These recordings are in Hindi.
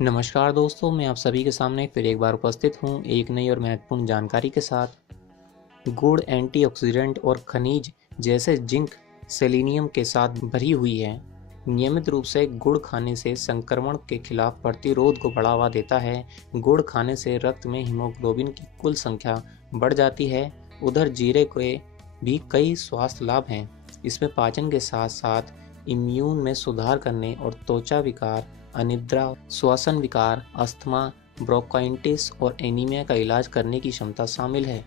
नमस्कार दोस्तों, मैं आप सभी के सामने फिर एक बार उपस्थित हूँ एक नई और महत्वपूर्ण जानकारी के साथ। गुड़ एंटीऑक्सीडेंट और खनिज जैसे जिंक, सेलेनियम के साथ भरी हुई है। नियमित रूप से गुड़ खाने से संक्रमण के खिलाफ प्रतिरोध को बढ़ावा देता है। गुड़ खाने से रक्त में हीमोग्लोबिन की कुल संख्या बढ़ जाती है। उधर जीरे के भी कई स्वास्थ्य लाभ हैं। इसमें पाचन के साथ साथ इम्यून में सुधार करने और त्वचा विकार, अनिद्रा, श्वसन विकार, अस्थमा, ब्रोंकाइटिस और एनीमिया का इलाज करने की क्षमता शामिल है।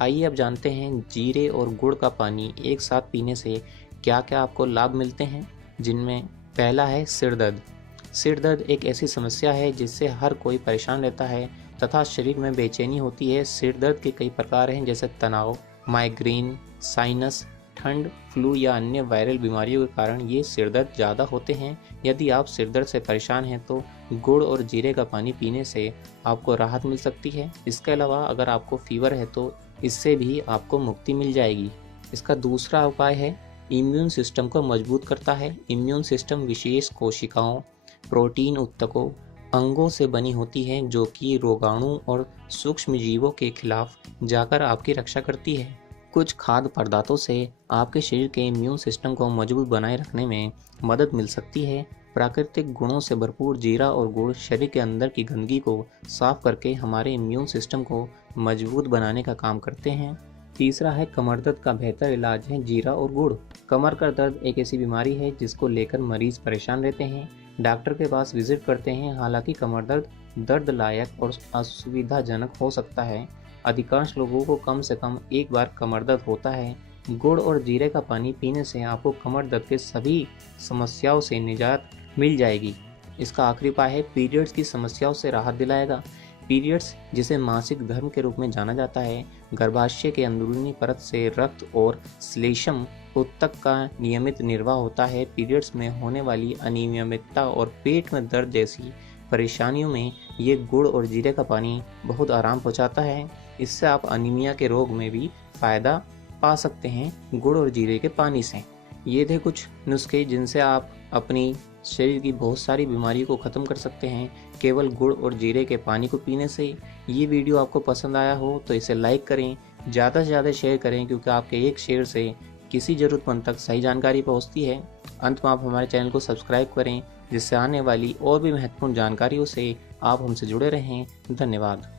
आइए अब जानते हैं जीरे और गुड़ का पानी एक साथ पीने से क्या क्या आपको लाभ मिलते हैं, जिनमें पहला है सिर दर्द। सिर दर्द एक ऐसी समस्या है जिससे हर कोई परेशान रहता है तथा शरीर में बेचैनी होती है। सिर दर्द के कई प्रकार हैं, जैसे तनाव, माइग्रेन, साइनस, ठंड, फ्लू या अन्य वायरल बीमारियों के कारण ये सिर दर्द ज़्यादा होते हैं। यदि आप सिर दर्द से परेशान हैं तो गुड़ और जीरे का पानी पीने से आपको राहत मिल सकती है। इसके अलावा अगर आपको फीवर है तो इससे भी आपको मुक्ति मिल जाएगी। इसका दूसरा उपाय है इम्यून सिस्टम को मजबूत करता है। इम्यून सिस्टम विशेष कोशिकाओं, प्रोटीन उत्तकों, अंगों से बनी होती है जो कि रोगाणु और सूक्ष्म जीवों के खिलाफ जाकर आपकी रक्षा करती है। कुछ खाद्य पदार्थों से आपके शरीर के इम्यून सिस्टम को मजबूत बनाए रखने में मदद मिल सकती है। प्राकृतिक गुणों से भरपूर जीरा और गुड़ शरीर के अंदर की गंदगी को साफ करके हमारे इम्यून सिस्टम को मजबूत बनाने का काम करते हैं। तीसरा है कमर दर्द का बेहतर इलाज है जीरा और गुड़। कमर का दर्द एक ऐसी बीमारी है जिसको लेकर मरीज परेशान रहते हैं, डॉक्टर के पास विजिट करते हैं। हालांकि कमर दर्द दर्द लायक और असुविधाजनक हो सकता है। अधिकांश लोगों को कम से कम एक बार कमर दर्द होता है। गुड़ और जीरे का पानी पीने से आपको कमर दर्द के सभी समस्याओं से निजात मिल जाएगी। इसका आखिरी उपाय है पीरियड्स की समस्याओं से राहत दिलाएगा। पीरियड्स, जिसे मासिक धर्म के रूप में जाना जाता है, गर्भाशय के अंदरूनी परत से रक्त और श्लेष्म ऊतक का नियमित निर्वाह होता है। पीरियड्स में होने वाली अनियमितता और पेट में दर्द जैसी परेशानियों में ये गुड़ और जीरे का पानी बहुत आराम पहुंचाता है। इससे आप अनीमिया के रोग में भी फायदा पा सकते हैं गुड़ और जीरे के पानी से। ये थे कुछ नुस्खे जिनसे आप अपनी शरीर की बहुत सारी बीमारियों को ख़त्म कर सकते हैं केवल गुड़ और जीरे के पानी को पीने से। ये वीडियो आपको पसंद आया हो तो इसे लाइक करें, ज़्यादा से ज़्यादा शेयर करें, क्योंकि आपके एक शेयर से किसी ज़रूरतमंद तक सही जानकारी पहुंचती है। अंत में आप हमारे चैनल को सब्सक्राइब करें, जिससे आने वाली और भी महत्वपूर्ण जानकारियों से आप हमसे जुड़े रहें। धन्यवाद।